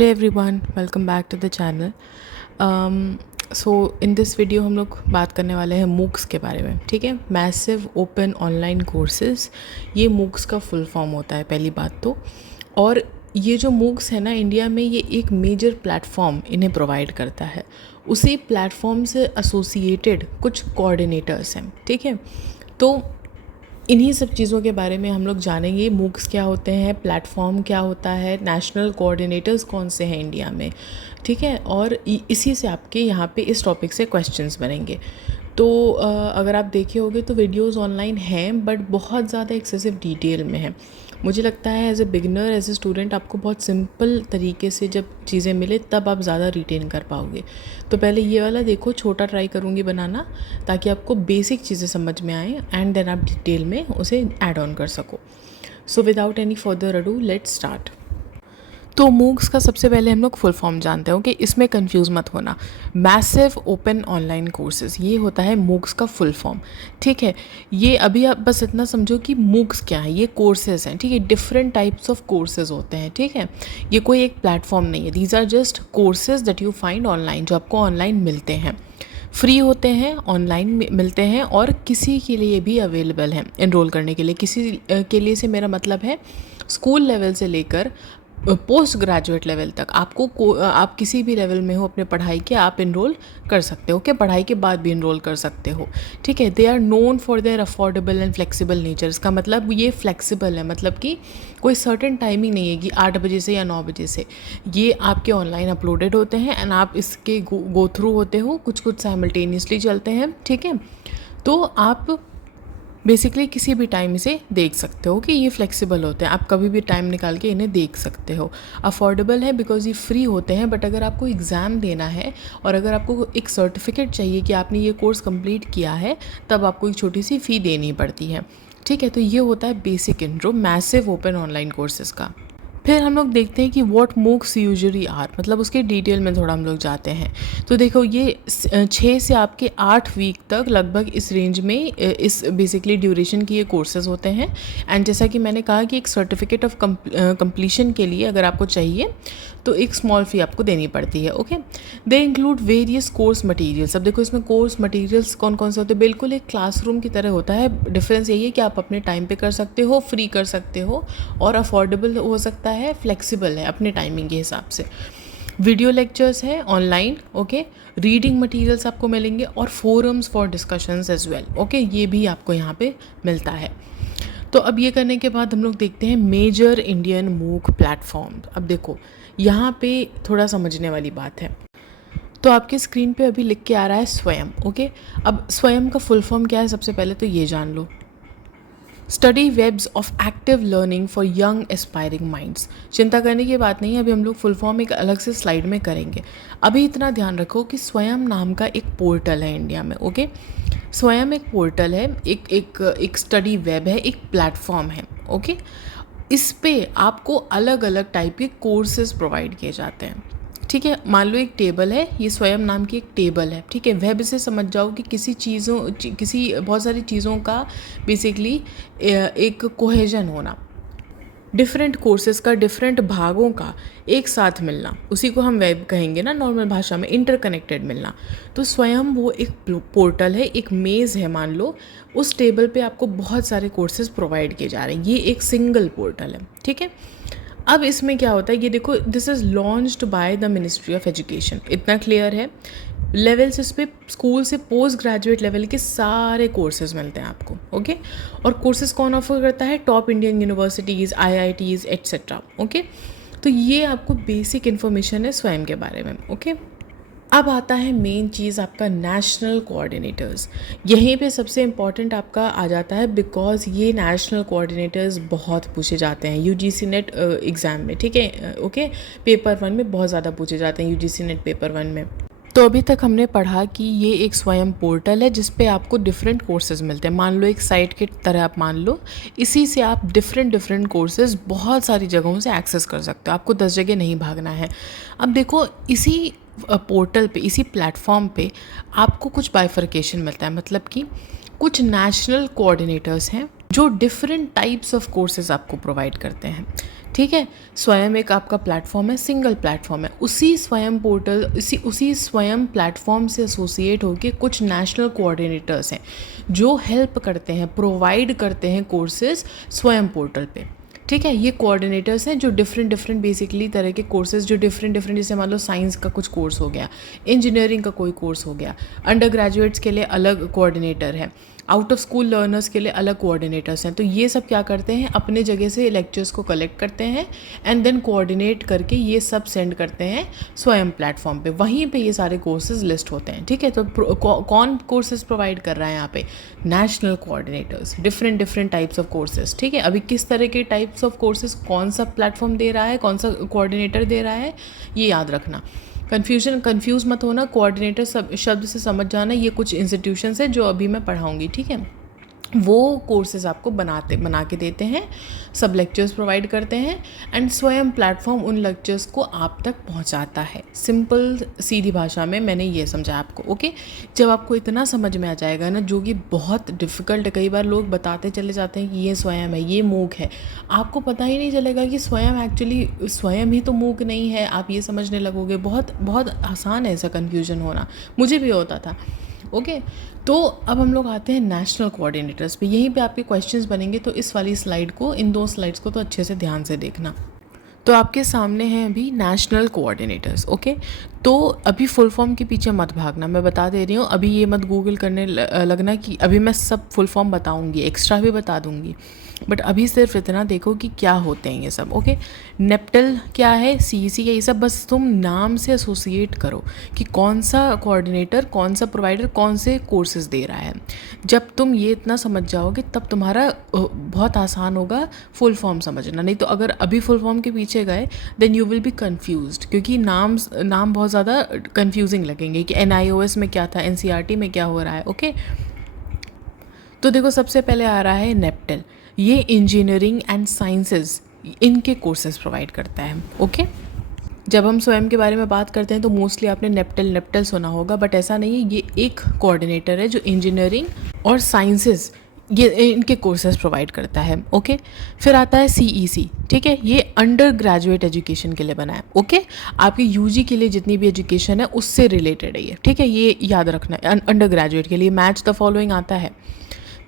Hello everyone, welcome back to the channel. So in this video हम लोग बात करने वाले हैं मूक्स के बारे में। ठीक है, मैसिव ओपन ऑनलाइन कोर्सेज, ये मूक्स का फुल फॉर्म होता है पहली बात तो। और ये जो मूक्स है ना, इंडिया में ये एक मेजर प्लेटफॉर्म इन्हें प्रोवाइड करता है। उसी प्लेटफॉर्म से एसोसिएटेड कुछ कोऑर्डिनेटर्स हैं। ठीक है, तो इन्हीं सब चीज़ों के बारे में हम लोग जानेंगे। मूक्स क्या होते हैं, प्लेटफॉर्म क्या होता है, नेशनल कोऑर्डिनेटर्स कौन से हैं इंडिया में। ठीक है, और इसी से आपके यहाँ पे इस टॉपिक से क्वेश्चंस बनेंगे। तो अगर आप देखे होंगे तो वीडियोस ऑनलाइन हैं, बट बहुत ज़्यादा एक्सेसिव डिटेल में है। मुझे लगता है as a beginner, as a student, आपको बहुत सिंपल तरीके से जब चीज़ें मिले तब आप ज़्यादा रिटेन कर पाओगे। तो पहले ये वाला देखो, छोटा ट्राई करूँगी बनाना, ताकि आपको बेसिक चीज़ें समझ में आए एंड देन आप डिटेल में उसे ऐड ऑन कर सको। So without any further ado, let's start. तो मूक्स का सबसे पहले हम लोग फुल फॉर्म जानते हो कि इसमें कंफ्यूज मत होना। मैसिव ओपन ऑनलाइन कोर्सेज, ये होता है मूक्स का फुल फॉर्म। ठीक है, ये अभी आप बस इतना समझो कि मूक्स क्या है। ये कोर्सेज हैं, ठीक है, डिफरेंट टाइप्स ऑफ कोर्सेज होते हैं। ठीक है, ये कोई एक प्लेटफॉर्म नहीं है। These are just courses that you find online, जो आपको ऑनलाइन मिलते हैं, फ्री होते हैं, ऑनलाइन मिलते हैं और किसी के लिए भी अवेलेबल हैं एनरोल करने के लिए। किसी के लिए से मेरा मतलब है स्कूल लेवल से लेकर पोस्ट ग्रेजुएट लेवल तक। आप किसी भी लेवल में हो अपने पढ़ाई के, आप इनरोल कर सकते हो। कि पढ़ाई के बाद भी इनरोल कर सकते हो। ठीक है, they are known for their affordable and flexible nature. इसका मतलब ये फ्लेक्सिबल है, मतलब कि कोई सर्टेन टाइमिंग नहीं है कि 8 बजे से या 9 बजे से। ये आपके ऑनलाइन अपलोडेड होते हैं एंड आप इसके गो थ्रू होते हो। कुछ साइमल्टेनियसली चलते हैं। ठीक है, तो आप बेसिकली किसी भी टाइम इसे देख सकते हो कि ये फ्लेक्सिबल होते हैं। आप कभी भी टाइम निकाल के इन्हें देख सकते हो। अफोर्डेबल है बिकॉज ये फ्री होते हैं, बट अगर आपको एग्ज़ाम देना है और अगर आपको एक सर्टिफिकेट चाहिए कि आपने ये कोर्स कंप्लीट किया है, तब आपको एक छोटी सी फ़ी देनी पड़ती है। ठीक है, तो ये होता है basic intro massive open online courses का। फिर हम लोग देखते हैं कि व्हाट मूक्स यूजुअली आर, मतलब उसके डिटेल में थोड़ा हम लोग जाते हैं। तो देखो, ये 6 से आपके 8 वीक तक लगभग इस रेंज में इस बेसिकली ड्यूरेशन की ये कोर्सेज होते हैं। एंड जैसा कि मैंने कहा कि एक सर्टिफिकेट ऑफ कंप्लीशन के लिए अगर आपको चाहिए तो एक स्मॉल फ़ी आपको देनी पड़ती है। Okay, they include various course materials. अब देखो, इसमें कोर्स मटेरियल्स कौन कौन से होते हैं। बिल्कुल एक क्लासरूम की तरह होता है। डिफरेंस यही है कि आप अपने टाइम पे कर सकते हो, फ्री कर सकते हो और अफोर्डेबल हो सकता है, फ्लेक्सिबल है अपने टाइमिंग के हिसाब से। वीडियो लेक्चर्स है ऑनलाइन। ओके, रीडिंग मटेरियल्स आपको मिलेंगे और forums for discussions as well. Okay, ये भी आपको यहाँ पे मिलता है। तो अब ये करने के बाद हम लोग देखते हैं मेजर इंडियन मूक प्लेटफॉर्म। अब देखो, यहाँ पे थोड़ा समझने वाली बात है। तो आपके स्क्रीन पे अभी लिख के आ रहा है स्वयं। ओके, अब स्वयं का फुल फॉर्म क्या है, सबसे पहले तो ये जान लो। Study webs of active learning for young aspiring minds. चिंता करने की बात नहीं है, अभी हम लोग फुल फॉर्म एक अलग से स्लाइड में करेंगे। अभी इतना ध्यान रखो कि स्वयं नाम का एक पोर्टल है इंडिया में। ओके, स्वयं एक पोर्टल है, एक स्टडी वेब है, एक प्लेटफॉर्म है। ओके, इस पे आपको अलग अलग टाइप के कोर्सेज प्रोवाइड किए जाते हैं। ठीक है, मान लो एक टेबल है, ये स्वयं नाम की एक टेबल है। ठीक है, वेब से समझ जाओ कि किसी बहुत सारी चीज़ों का बेसिकली एक कोहेजन होना, डिफरेंट कोर्सेज का, डिफरेंट भागों का एक साथ मिलना, उसी को हम वेब कहेंगे ना नॉर्मल भाषा में, इंटरकनेक्टेड मिलना। तो स्वयं वो एक पोर्टल है, एक मेज़ है मान लो। उस टेबल पे आपको बहुत सारे कोर्सेज प्रोवाइड किए जा रहे हैं। ये एक सिंगल पोर्टल है। ठीक है, अब इसमें क्या होता है, ये देखो, this is launched by the ministry of education. इतना क्लियर है। लेवल्स इस पे स्कूल से पोस्ट ग्रेजुएट लेवल के सारे कोर्सेज मिलते हैं आपको। ओके, और कोर्सेज कौन ऑफर करता है? Top Indian universities, IITs etcetera. Okay, तो ये आपको बेसिक इन्फॉर्मेशन है स्वयं के बारे में। ओके, अब आता है मेन चीज़, आपका नेशनल कोऑर्डिनेटर्स। यहीं पे सबसे इम्पॉर्टेंट आपका आ जाता है, बिकॉज ये नेशनल कोऑर्डिनेटर्स बहुत पूछे जाते हैं यूजीसी नेट एग्ज़ाम में। ठीक है, ओके, पेपर 1 में बहुत ज़्यादा पूछे जाते हैं, यूजीसी नेट पेपर 1 में। तो अभी तक हमने पढ़ा कि ये एक स्वयं पोर्टल है जिस पे आपको डिफरेंट कोर्सेज मिलते हैं। मान लो एक साइट की तरह आप मान लो, इसी से आप डिफरेंट कोर्सेज बहुत सारी जगहों से एक्सेस कर सकते हो। आपको 10 जगह नहीं भागना है। अब देखो, इसी पोर्टल पे, इसी प्लेटफॉर्म पे आपको कुछ बाइफर्केशन मिलता है, मतलब कि कुछ नेशनल कोऑर्डिनेटर्स हैं जो डिफरेंट टाइप्स ऑफ कोर्सेज आपको प्रोवाइड करते हैं। ठीक है, स्वयं एक आपका प्लेटफॉर्म है, सिंगल प्लेटफॉर्म है। उसी स्वयं पोर्टल, उसी स्वयं प्लेटफॉर्म से एसोसिएट होकर कुछ नेशनल कोऑर्डिनेटर्स हैं जो हेल्प करते हैं, प्रोवाइड करते हैं कोर्सेज स्वयं पोर्टल पे। ठीक है, ये कोऑर्डिनेटर्स हैं जो डिफरेंट बेसिकली तरह के कोर्सेज, जो डिफरेंट जैसे मान लो साइंस का कुछ कोर्स हो गया, इंजीनियरिंग का कोई कोर्स हो गया, अंडर ग्रेजुएट्स के लिए अलग कोऑर्डिनेटर है, आउट ऑफ स्कूल लर्नर्स के लिए अलग कोऑर्डिनेटर्स हैं। तो ये सब क्या करते हैं, अपने जगह से लेक्चर्स को कलेक्ट करते हैं एंड देन कोऑर्डिनेट करके ये सब सेंड करते हैं स्वयं प्लेटफॉर्म पे। वहीं पे ये सारे कोर्सेज लिस्ट होते हैं। ठीक है, तो कौन कोर्सेज प्रोवाइड कर रहा है यहाँ पे? National coordinators, different types of courses. ठीक है, अभी किस तरह के टाइप्स ऑफ कोर्सेज कौन सा प्लेटफॉर्म दे रहा है, कौन सा कोऑर्डिनेटर दे रहा है, ये याद रखना। कंफ्यूज मत होना, कोऑर्डिनेटर शब्द से समझ जाना, ये कुछ इंस्टीट्यूशंस है जो अभी मैं पढ़ाऊँगी। ठीक है, वो कोर्सेज आपको बना के देते हैं, सब लेक्चर्स प्रोवाइड करते हैं एंड स्वयं प्लेटफॉर्म उन लेक्चर्स को आप तक पहुंचाता है। सिंपल सीधी भाषा में मैंने ये समझा आपको। ओके, जब आपको इतना समझ में आ जाएगा ना, जो कि बहुत डिफ़िकल्ट है, कई बार लोग बताते चले जाते हैं कि ये स्वयं है, ये मूक है, आपको पता ही नहीं चलेगा कि स्वयं एक्चुअली स्वयं ही तो मूक नहीं है। आप ये समझने लगोगे, बहुत आसान है ऐसा कन्फ्यूजन होना, मुझे भी होता था। ओके, तो अब हम लोग आते हैं नेशनल कोऑर्डिनेटर्स पे। यहीं पे आपके क्वेश्चंस बनेंगे, तो इस वाली स्लाइड को, इन दो स्लाइड्स को तो अच्छे से ध्यान से देखना। तो आपके सामने हैं अभी नेशनल कोऑर्डिनेटर्स। ओके, तो अभी फुल फॉर्म के पीछे मत भागना, मैं बता दे रही हूँ। अभी ये मत गूगल करने लगना कि अभी मैं सब फुल फॉर्म बताऊँगी, एक्स्ट्रा भी बता दूँगी, बट अभी सिर्फ इतना देखो कि क्या होते हैं ये सब। ओके, नेप्टल क्या है, CEC क्या, ये सब बस तुम नाम से एसोसिएट करो कि कौन सा कोऑर्डिनेटर, कौन सा प्रोवाइडर, कौन से कोर्सेज दे रहा है। जब तुम ये इतना समझ जाओगे तब तुम्हारा बहुत आसान होगा फुल फॉर्म समझना। नहीं तो अगर अभी फुल फॉर्म के पीछे गए then you will be confused, क्योंकि नाम बहुत ज़्यादा कन्फ्यूजिंग लगेंगे कि NIOS में क्या था, NCERT में क्या हो रहा है। ओके, तो देखो सबसे पहले आ रहा है नेप्टल। ये इंजीनियरिंग एंड साइंसेस, इनके कोर्सेज प्रोवाइड करता है। ओके, जब हम स्वयं के बारे में बात करते हैं तो मोस्टली आपने नेप्टल सुना होगा, बट ऐसा नहीं है। ये एक कोऑर्डिनेटर है जो इंजीनियरिंग और साइंसेस, ये इनके कोर्सेज प्रोवाइड करता है। ओके, फिर आता है CEC। ठीक है, ये अंडर ग्रेजुएट एजुकेशन के लिए बना है। ओके, आपकी UG के लिए जितनी भी एजुकेशन है उससे रिलेटेड है ये। ठीक है, ये याद रखना है, अंडर ग्रेजुएट के लिए मैच द फॉलोइंग आता है।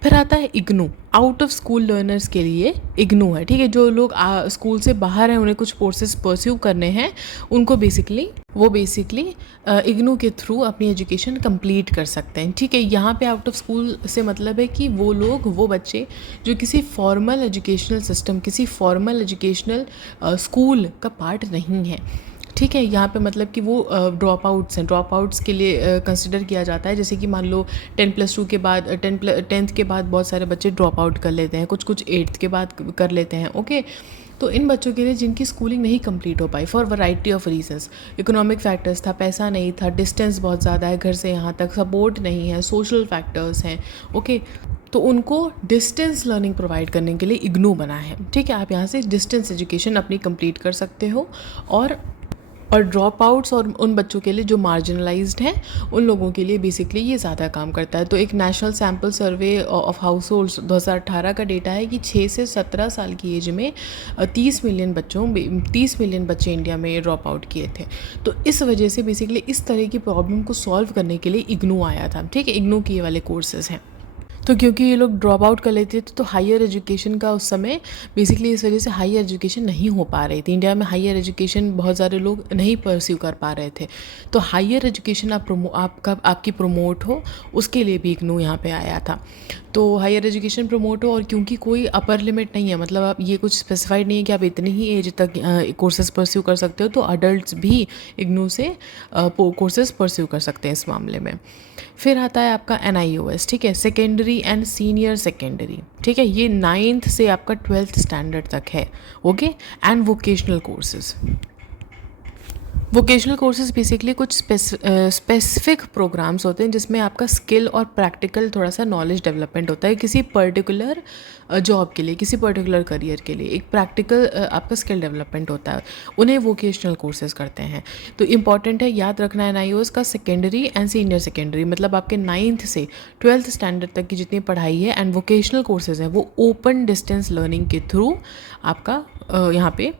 फिर आता है IGNOU, out of school learners के लिए IGNOU है। ठीक है, जो लोग स्कूल से बाहर हैं, उन्हें कुछ कोर्सेज परस्यू करने हैं, उनको बेसिकली IGNOU के थ्रू अपनी एजुकेशन कंप्लीट कर सकते हैं। ठीक है, यहाँ पे आउट ऑफ स्कूल से मतलब है कि वो बच्चे जो किसी फॉर्मल एजुकेशनल सिस्टम, किसी फॉर्मल एजुकेशनल स्कूल का पार्ट नहीं है। ठीक है, यहाँ पे मतलब कि वो ड्रॉप आउट्स के लिए कंसिडर किया जाता है। जैसे कि मान लो 10+2 के बाद 10th के बाद बहुत सारे बच्चे ड्रॉप आउट कर लेते हैं, कुछ 8th के बाद कर लेते हैं। ओके, तो इन बच्चों के लिए जिनकी स्कूलिंग नहीं कंप्लीट हो पाई for variety of reasons, economic factors था, पैसा नहीं था, डिस्टेंस बहुत ज़्यादा है घर से यहाँ तक, सपोर्ट नहीं है, सोशल फैक्टर्स हैं। ओके, तो उनको डिस्टेंस लर्निंग प्रोवाइड करने के लिए IGNOU बना है। ठीक है, आप यहाँ से डिस्टेंस एजुकेशन अपनी कंप्लीट कर सकते हो। और ड्रॉप आउट्स और उन बच्चों के लिए जो मार्जिनलाइज्ड हैं, उन लोगों के लिए बेसिकली ये ज़्यादा काम करता है। तो एक national sample survey of house holds 2018 का डेटा है कि 6 से 17 साल की एज में 30 मिलियन बच्चे इंडिया में ड्रॉप आउट किए थे। तो इस वजह से बेसिकली इस तरह की प्रॉब्लम को सॉल्व करने के लिए IGNOU आया था। ठीक है, IGNOU के ये वाले कोर्सेज हैं। तो क्योंकि ये लोग ड्रॉप आउट कर लेते थे तो हायर एजुकेशन का उस समय बेसिकली इस वजह से हायर एजुकेशन नहीं हो पा रही थी। इंडिया में हायर एजुकेशन बहुत सारे लोग नहीं परस्यू कर पा रहे थे। तो हायर एजुकेशन आपकी प्रमोट हो, उसके लिए भी IGNOU यहाँ पे आया था। तो हायर एजुकेशन प्रमोट हो, और क्योंकि कोई अपर लिमिट नहीं है, मतलब आप ये कुछ स्पेसिफाइड नहीं है कि आप इतनी ही एज तक कोर्सेज परस्यू कर सकते हो, तो अडल्ट्स भी IGNOU से कोर्सेज परस्यू कर सकते हैं इस मामले में। फिर आता है आपका NIOS। ठीक है, सेकेंडरी एंड सीनियर सेकेंडरी। ठीक है, ये 9th से आपका 12th स्टैंडर्ड तक है। Okay, and vocational courses. Vocational courses basically कुछ स्पेसिफिक प्रोग्राम्स होते हैं जिसमें आपका स्किल और प्रैक्टिकल थोड़ा सा नॉलेज डेवलपमेंट होता है किसी पर्टिकुलर जॉब के लिए, किसी पर्टिकुलर करियर के लिए एक प्रैक्टिकल आपका स्किल डेवलपमेंट होता है, उन्हें वोकेशनल कोर्सेज करते हैं। तो इंपॉर्टेंट है, याद रखना है NIOS का सेकेंडरी एंड सीनियर सेकेंडरी मतलब आपके 9th से 12th स्टैंडर्ड तक की जितनी पढ़ाई है एंड वोकेशनल कोर्सेज हैं वो ओपन डिस्टेंस लर्निंग के थ्रू आपका यहाँ पे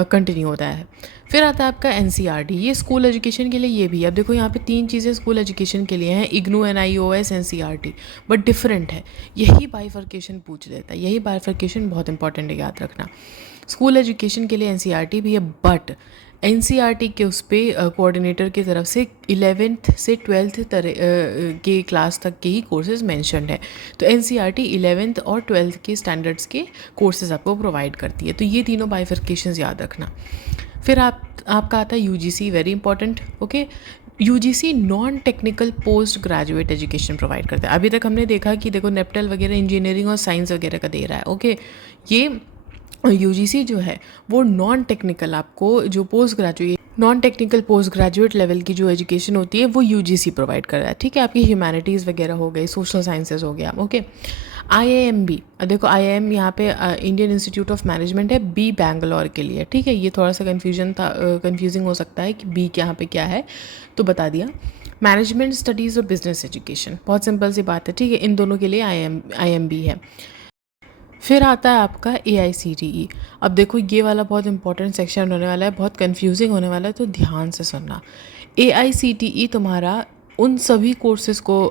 कंटिन्यू होता है। फिर आता है आपका NCERT, ये स्कूल एजुकेशन के लिए ये भी है। अब देखो यहाँ पे 3 चीज़ें स्कूल एजुकेशन के लिए हैं, IGNOU, NIOS, NCERT, but different है। यही बाइफर्केशन पूछ लेता है, यही बाइफर्केशन बहुत इंपॉर्टेंट है, याद रखना। स्कूल एजुकेशन के लिए NCERT भी है, बट NCERT के उस पर कोऑर्डिनेटर की तरफ से 11th से 12th के क्लास तक के ही कोर्सेज मैंशनड है। तो NCERT 11th और 12th के स्टैंडर्ड्स के कोर्सेज आपको प्रोवाइड करती है। तो ये तीनों बाइफर्केशंस याद रखना। फिर आपका आता है UGC, very important. Okay, UGC non technical post graduate education provide करता है। अभी तक हमने देखा कि देखो नेप्टल वगैरह इंजीनियरिंग और साइंस वगैरह का दे रहा है। ओके, ये UGC जो है वो नॉन टेक्निकल आपको जो non technical post graduate level की जो एजुकेशन होती है वो UGC प्रोवाइड कर रहा है। ठीक है, आपकी ह्यूमैनिटीज़ वगैरह हो गई, सोशल साइंसेज हो गया। ओके, IIM भी देखो, IIM यहाँ पे इंडियन इंस्टीट्यूट ऑफ मैनेजमेंट है, B बैंगलोर के लिए। ठीक है, ये थोड़ा सा कंफ्यूजिंग हो सकता है कि B यहाँ पे क्या है, तो बता दिया। मैनेजमेंट स्टडीज़ और बिजनेस एजुकेशन, बहुत सिंपल सी बात है। ठीक है, इन दोनों के लिए IMB है। फिर आता है आपका AICTE। अब देखो ये वाला बहुत इंपॉर्टेंट सेक्शन होने वाला है, बहुत कंफ्यूजिंग होने वाला है, तो ध्यान से सुनना। AICTE तुम्हारा उन सभी कोर्सेज़ को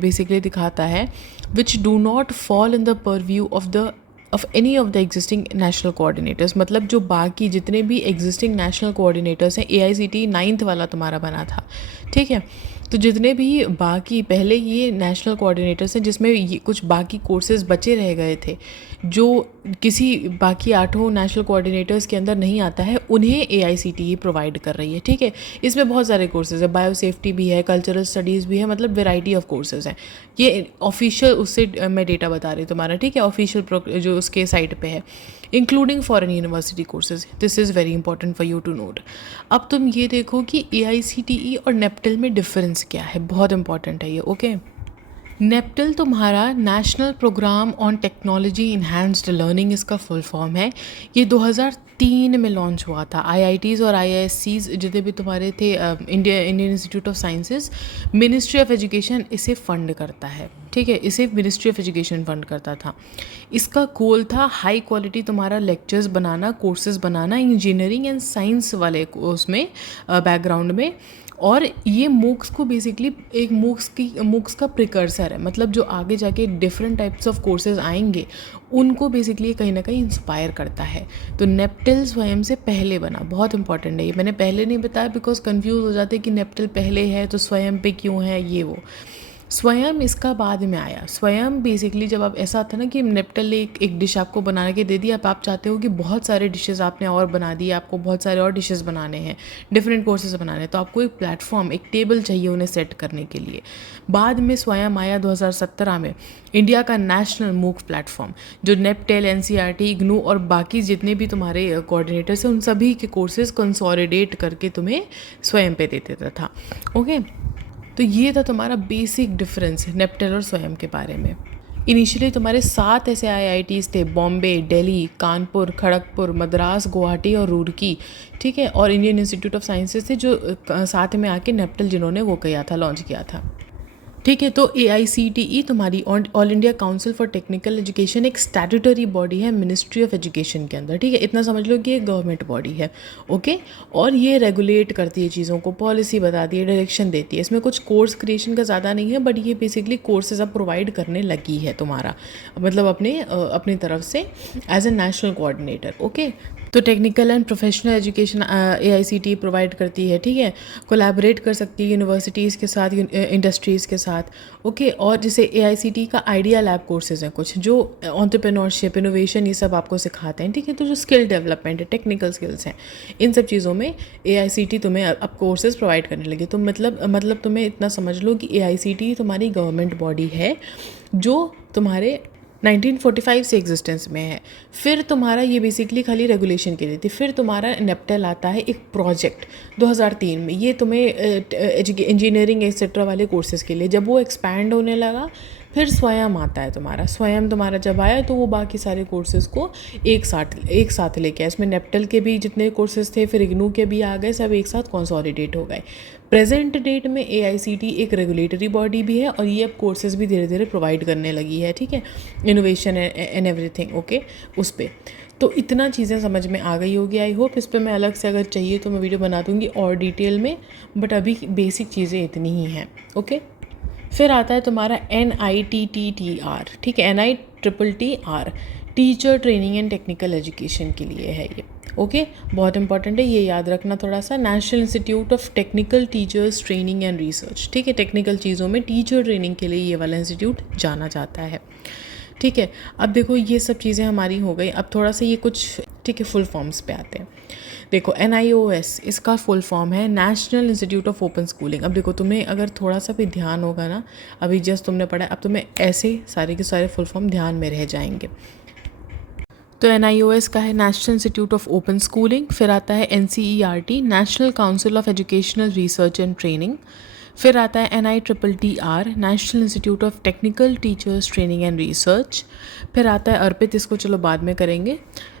बेसिकली दिखाता है which do not fall in the purview of any of the existing national coordinators. मतलब जो बाकी जितने भी एग्जिस्टिंग नेशनल कोऑर्डिनेटर्स हैं, AICTE 9th वाला तुम्हारा बना था। ठीक है, तो जितने भी बाकी पहले ये नेशनल कोऑर्डिनेटर्स हैं जिसमें ये कुछ बाकी कोर्सेज बचे रह गए थे जो किसी बाकी 8 नेशनल कोऑर्डिनेटर्स के अंदर नहीं आता है, उन्हें AICTE प्रोवाइड कर रही है। ठीक है, इसमें बहुत सारे कोर्सेज है, बायो सेफ्टी भी है, कल्चरल स्टडीज़ भी है, मतलब वेराइटी ऑफ कोर्सेज हैं। ये ऑफिशियल उससे मैं डेटा बता रही हूँ तुम्हारा। ठीक है, ऑफिशियल जो उसके साइट पे है, including foreign university courses. This is very important for you to note. अब तुम ये देखो कि AICTE और नेप्टल में डिफरेंस क्या है, बहुत इंपॉर्टेंट है ये। ओके, नेप्टल तुम्हारा national programme on technology enhanced learning इसका फुल फॉर्म है। ये 2003 में लॉन्च हुआ था। IITs और IISCs जितने भी तुम्हारे थे, Indian institute of sciences, ministry of education इसे फंड करता है। ठीक है, इसे मिनिस्ट्री ऑफ एजुकेशन फंड करता था। इसका गोल था हाई क्वालिटी तुम्हारा lectures banana, courses banana engineering and science वाले उसमें बैकग्राउंड में। और ये मूक्स को बेसिकली एक मूक्स का प्रिकर्सर है, मतलब जो आगे जाके डिफरेंट टाइप्स ऑफ कोर्सेज आएंगे उनको बेसिकली कहीं ना कहीं इंस्पायर करता है। तो नेप्टल स्वयं से पहले बना, बहुत इंपॉर्टेंट है ये, मैंने पहले नहीं बताया बिकॉज कंफ्यूज हो जाते कि नेप्टल पहले है तो स्वयं पे क्यों है, ये वो। स्वयं इसका बाद में आया। स्वयं बेसिकली जब आप ऐसा था ना कि नेप्टल ने एक डिश आपको बना के दे दी, अब आप चाहते हो कि बहुत सारे डिशेस आपने और बना दिए, आपको बहुत सारे और डिशेस बनाने हैं, डिफरेंट कोर्सेज बनाने हैं, तो आपको एक प्लेटफॉर्म, एक टेबल चाहिए उन्हें सेट करने के लिए। बाद में स्वयं आया 2017 में, इंडिया का नेशनल मूक प्लेटफॉर्म, जो नेप्टल, NCERT, IGNOU और बाकी जितने भी तुम्हारे कोऑर्डिनेटर्स हैं उन सभी के कोर्सेज कंसोलिडेट करके तुम्हें स्वयं पे दे देता था। ओके, तो ये था तुम्हारा बेसिक डिफरेंस नेप्टल और स्वयं के बारे में। इनिशियली तुम्हारे 7 ऐसे IITs थे, बॉम्बे, दिल्ली, कानपुर, खड़गपुर, मद्रास, गुवाहाटी और रूड़की। ठीक है, और इंडियन इंस्टीट्यूट ऑफ साइंसेज थे जो साथ में आके नेप्टल जिन्होंने वो किया था, लॉन्च किया था। ठीक है, तो AICTE तुम्हारी all India council for technical education एक स्टैट्यूटरी बॉडी है मिनिस्ट्री ऑफ एजुकेशन के अंदर। ठीक है, इतना समझ लो कि ये गवर्नमेंट बॉडी है। ओके, और ये रेगुलेट करती है चीज़ों को, पॉलिसी बताती है, डायरेक्शन देती है। इसमें कुछ कोर्स क्रिएशन का ज़्यादा नहीं है, बट ये बेसिकली कोर्सेज अब प्रोवाइड करने लगी है तुम्हारा, मतलब अपनी तरफ से as a national coordinator. Okay, तो technical and professional education AICTE provide करती है। ठीक है, कोलैबोरेट कर सकती है यूनिवर्सिटीज़ के साथ, इंडस्ट्रीज़ के साथ। ओके, और जैसे AICTE का आइडिया लैब कोर्सेज हैं कुछ जो एंटरप्रेन्योरशिप, इनोवेशन, ये सब आपको सिखाते हैं। ठीक है, तो जो स्किल डेवलपमेंट है, टेक्निकल स्किल्स हैं, इन सब चीज़ों में AICTE तुम्हें अब कोर्सेज प्रोवाइड करने लगे। तो मतलब तुम्हें इतना समझ लो कि AICTE तुम्हारी गवर्नमेंट बॉडी है जो तुम्हारे 1945 से एग्जिस्टेंस में है। फिर तुम्हारा ये बेसिकली खाली रेगुलेशन के लिए थी। फिर तुम्हारा नेप्टेल आता है एक प्रोजेक्ट 2003 में, ये तुम्हें इंजीनियरिंग एक्सेट्रा वाले कोर्सेज़ के लिए। जब वो एक्सपैंड होने लगा फिर स्वयं आता है तुम्हारा। स्वयं तुम्हारा जब आया तो वो बाकी सारे कोर्सेज़ को एक साथ लेके आया। इसमें नेप्टल के भी जितने कोर्सेज़ थे, फिर इग्नू के भी आ गए, सब एक साथ कंसोलिडेट हो गए। प्रेजेंट डेट में AICTE एक रेगुलेटरी बॉडी भी है और ये अब कोर्सेज़ भी धीरे धीरे प्रोवाइड करने लगी है, ठीक है, इनोवेशन एंड एवरीथिंग, ओके, उस पर। तो इतना चीज़ें समझ में आ गई होगी। आई होप इस पर मैं अलग से अगर चाहिए तो मैं वीडियो बना दूँगी और डिटेल में, बट अभी बेसिक चीज़ें इतनी ही हैं, ओके। फिर आता है तुम्हारा NITTTR, ठीक है, NITTTR, teacher training and technical education के लिए है ये, ओके, बहुत इंपॉर्टेंट है, ये याद रखना थोड़ा सा। National institute of technical teachers training and research, ठीक है, टेक्निकल चीज़ों में टीचर ट्रेनिंग के लिए ये वाला इंस्टीट्यूट जाना जाता है, ठीक है। अब देखो ये सब चीज़ें हमारी हो गई। अब थोड़ा सा ये कुछ, ठीक है, फुल फॉर्म्स पे आते हैं। देखो NIOS इसका फुल फॉर्म है national institute of open schooling. अब देखो तुम्हें अगर थोड़ा सा भी ध्यान होगा ना, अभी जस्ट तुमने पढ़ा, अब तुम्हें ऐसे सारे के सारे फुल फॉर्म ध्यान में रह जाएंगे। तो NIOS का है national institute of open schooling. फिर आता है NCERT, national council of educational research and training. फिर आता है NITTTR, national institute of technical teachers training and research. फिर आता है अर्पित, इसको चलो बाद में करेंगे।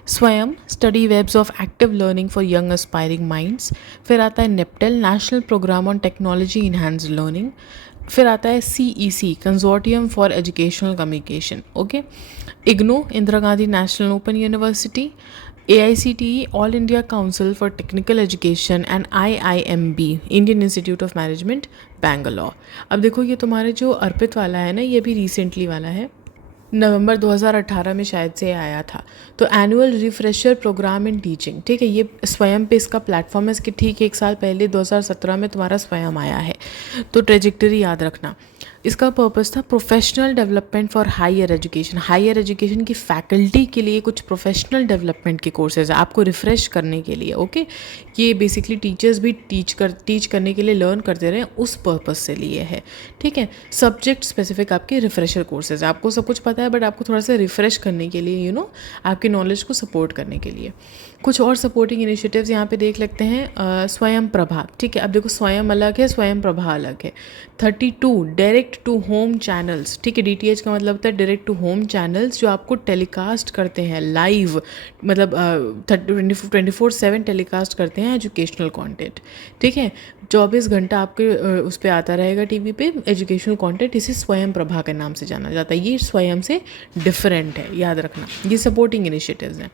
Swayam, study webs of active learning for young aspiring minds. फिर आता है NPTEL, national programme on technology enhanced learning. फिर आता है CEC, consortium for educational communication, okay. IGNOU, Indira Gandhi national open university. AICTE, all India council for technical education and IIMB, Indian institute of management, Bangalore. अब देखो ये तुम्हारे जो अर्पित वाला है ना, ये भी रिसेंटली वाला है, नवंबर 2018 में शायद से आया था। तो annual refresher programme in teaching, ठीक है, ये स्वयं पे इसका प्लेटफॉर्म है। इसके ठीक एक साल पहले 2017 में तुम्हारा स्वयं आया है। तो ट्रेजेक्टरी याद रखना। इसका पर्पस था professional development for higher education. Higher education की फैकल्टी के लिए कुछ प्रोफेशनल डेवलपमेंट के कोर्सेज है, आपको रिफ़्रेश करने के लिए, ओके। ये बेसिकली टीचर्स भी टीच करने के लिए, लर्न करते रहे, उस पर्पस से लिए है, ठीक है। सब्जेक्ट स्पेसिफिक आपके रिफ्रेशर कोर्सेज, आपको सब कुछ पता है बट आपको थोड़ा सा रिफ़्रेश करने के लिए, आपकी नॉलेज को सपोर्ट करने के लिए। कुछ और सपोर्टिंग इनिशिएटिव्स यहाँ पे देख लेते हैं। स्वयं प्रभा, ठीक है, अब देखो स्वयं अलग है, स्वयं प्रभा अलग है। 32 डायरेक्ट टू होम चैनल्स, ठीक है, DTH का मतलब होता है डायरेक्ट टू होम चैनल्स, जो आपको टेलीकास्ट करते हैं लाइव, मतलब 24/7 टेलीकास्ट करते हैं एजुकेशनल कंटेंट, ठीक है। 24 घंटा आपके उस पर आता रहेगा TV पे एजुकेशनल कंटेंट। इसे स्वयं प्रभा के नाम से जाना जाता है। ये स्वयं से डिफरेंट है, याद रखना। ये सपोर्टिंग इनिशिएटिव्स हैं।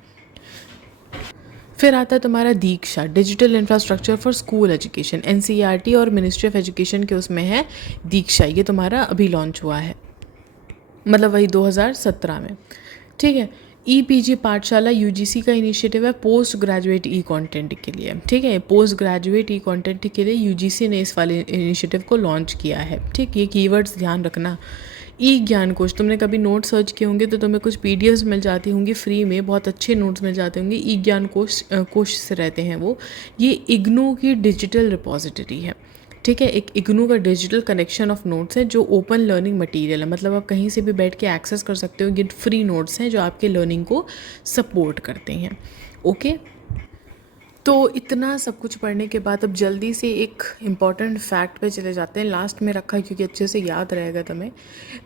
फिर आता है तुम्हारा DIKSHA, digital infrastructure for school education, NCERT और मिनिस्ट्री ऑफ एजुकेशन के उसमें है दीक्षा। ये तुम्हारा अभी लॉन्च हुआ है, मतलब वही 2017 में, ठीक है। EPG पाठशाला UGC का इनिशिएटिव है पोस्ट ग्रेजुएट कंटेंट के लिए, ठीक है। पोस्ट ग्रेजुएट कंटेंट के लिए UGC ने इस वाले इनिशिएटिव को लॉन्च किया है, ठीक। ये कीवर्ड्स ध्यान रखना। ज्ञान कोश, तुमने कभी नोट सर्च किए होंगे तो तुम्हें कुछ PDFs मिल जाती होंगी फ्री में, बहुत अच्छे नोट्स मिल जाते होंगे। ज्ञान कोश से रहते हैं वो। ये इग्नू की डिजिटल रिपॉजिटरी है, ठीक है। एक इग्नू का डिजिटल कनेक्शन ऑफ नोट्स है जो ओपन लर्निंग मटेरियल है, मतलब आप कहीं से भी बैठ के एक्सेस कर सकते हो। ये फ्री नोट्स हैं जो आपके लर्निंग को सपोर्ट करते हैं, ओके। तो इतना सब कुछ पढ़ने के बाद अब जल्दी से एक इम्पॉर्टेंट फैक्ट पे चले जाते हैं, लास्ट में रखा है क्योंकि अच्छे से याद रहेगा तुम्हें,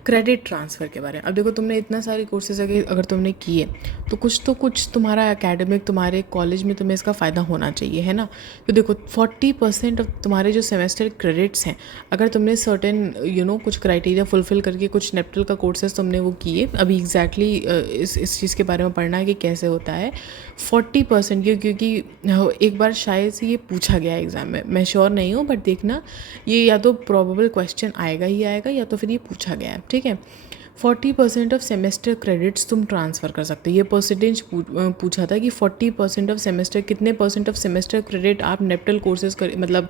क्रेडिट ट्रांसफ़र के बारे में। अब देखो तुमने इतना सारे कोर्सेज अगर तुमने किए तो कुछ तुम्हारा एकेडमिक, तुम्हारे कॉलेज में तुम्हें इसका फ़ायदा होना चाहिए, है ना। तो देखो 40% ऑफ तुम्हारे जो सेमेस्टर क्रेडिट्स हैं, अगर तुमने सर्टेन कुछ क्राइटेरिया फुलफ़िल करके कुछ नेप्टल का कोर्सेज तुमने वो किए, अभी एग्जैक्टली इस चीज़ के बारे में पढ़ना है कि कैसे होता है 40%, क्योंकि एक बार शायद से ये पूछा गया एग्ज़ाम में, मैं श्योर नहीं हूँ बट देखना, ये या तो प्रोबेबल क्वेश्चन आएगा ही आएगा या तो फिर ये पूछा गया है, ठीक है। 40% ऑफ सेमेस्टर क्रेडिट्स तुम ट्रांसफ़र कर सकते हो। ये परसेंटेज पूछा था कि 40% ऑफ सेमेस्टर, कितने परसेंट ऑफ सेमेस्टर क्रेडिट आप नेप्टल कोर्सेज कर, मतलब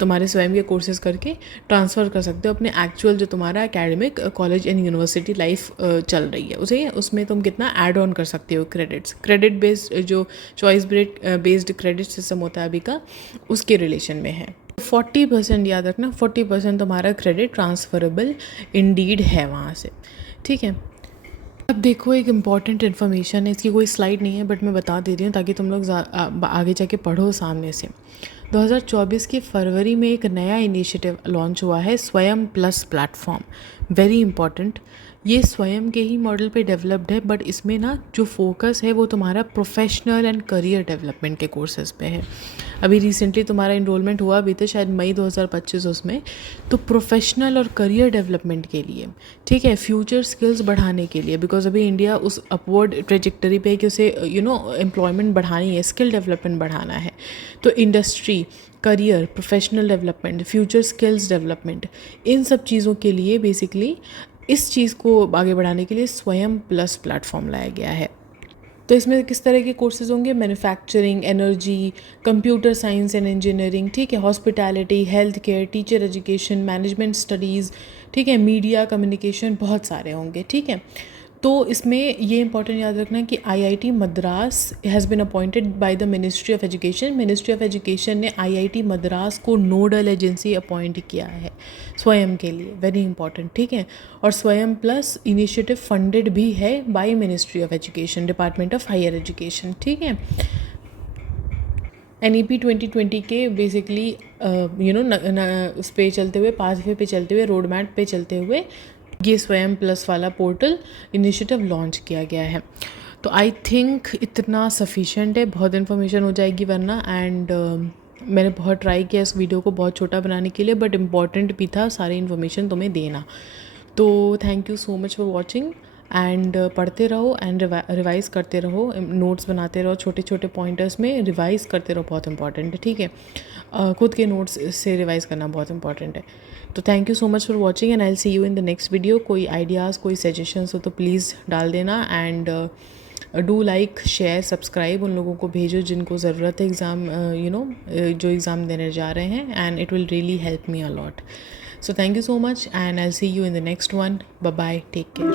तुम्हारे स्वयं के कोर्सेज करके ट्रांसफ़र कर सकते हो अपने एक्चुअल जो तुम्हारा academic college and university life चल रही है उसे, उसमें तुम कितना ऐड ऑन कर सकते हो क्रेडिट्स। क्रेडिट बेस्ड जो चॉइस बेस्ड क्रेडिट सिस्टम होता है अभी का, उसके रिलेशन में है। 40% याद रखना, 40% तुम्हारा क्रेडिट ट्रांसफरेबल इंडीड है वहाँ से, ठीक है। अब देखो, एक इम्पॉर्टेंट इन्फॉर्मेशन है, इसकी कोई स्लाइड नहीं है बट मैं बता दे रही हूँ ताकि तुम लोग आगे जाके पढ़ो सामने से। 2024 के फरवरी में एक नया इनिशिएटिव लॉन्च हुआ है, स्वयं प्लस प्लेटफॉर्म। Very important. ये स्वयं के ही मॉडल पे डेवलप्ड है, बट इसमें ना जो फोकस है वो तुम्हारा प्रोफेशनल एंड करियर डेवलपमेंट के कोर्सेज पे है। अभी रिसेंटली तुम्हारा इनरोलमेंट हुआ भी था, शायद मई 2025 उसमें। तो प्रोफेशनल और करियर डेवलपमेंट के लिए, ठीक है, फ्यूचर स्किल्स बढ़ाने के लिए, बिकॉज अभी इंडिया उस अपवर्ड ट्रेजेक्टरी पे है कि उसे एम्प्लॉयमेंट बढ़ानी है, स्किल डेवलपमेंट बढ़ाना है। तो industry, career, professional development, future skills development, इन सब चीज़ों के लिए बेसिकली इस चीज़ को आगे बढ़ाने के लिए स्वयं प्लस प्लेटफॉर्म लाया गया है। तो इसमें किस तरह के कोर्सेज होंगे? Manufacturing, energy, computer science and engineering, ठीक है, hospitality, health care, teacher education, management studies, ठीक है, मीडिया कम्युनिकेशन, बहुत सारे होंगे, ठीक है। तो इसमें ये इंपॉर्टेंट याद रखना कि IIT Madras has been appointed by the ministry of education. Ministry of education ने आईआईटी मद्रास को नोडल एजेंसी अपॉइंट किया है स्वयं के लिए, वेरी इंपॉर्टेंट, ठीक है। और स्वयं प्लस इनिशिएटिव फंडेड भी है by ministry of education, department of higher education, ठीक है। NEP 2020 के बेसिकली उस पे चलते हुए, पाथवे पे चलते हुए, रोड मैप पे चलते हुए ये स्वयं प्लस वाला पोर्टल इनिशिएटिव लॉन्च किया गया है। तो आई थिंक इतना सफिशेंट है, बहुत इन्फॉर्मेशन हो जाएगी वरना। एंड मैंने बहुत ट्राई किया इस वीडियो को बहुत छोटा बनाने के लिए, बट इम्पॉर्टेंट भी था सारी इन्फॉर्मेशन तुम्हें देना। तो thank you so much for watching. And पढ़ते रहो एंड रिवाइज़ करते रहो, नोट्स बनाते रहो, छोटे छोटे पॉइंटर्स में रिवाइज़ करते रहो, बहुत इंपॉर्टेंट है, ठीक है। खुद के नोट्स से रिवाइज़ करना बहुत इंपॉर्टेंट है। तो thank you so much for watching and I will see you in the next video. कोई आइडियाज़, कोई सजेशंस हो तो प्लीज़ डाल देना। And do like, share, subscribe, उन लोगों को भेजो जिनको ज़रूरत है एग्ज़ाम, जो एग्ज़ाम देने जा रहे हैं, and it will really help me a lot. So thank you so much and I'll see you in the next one. Bye bye. Take care.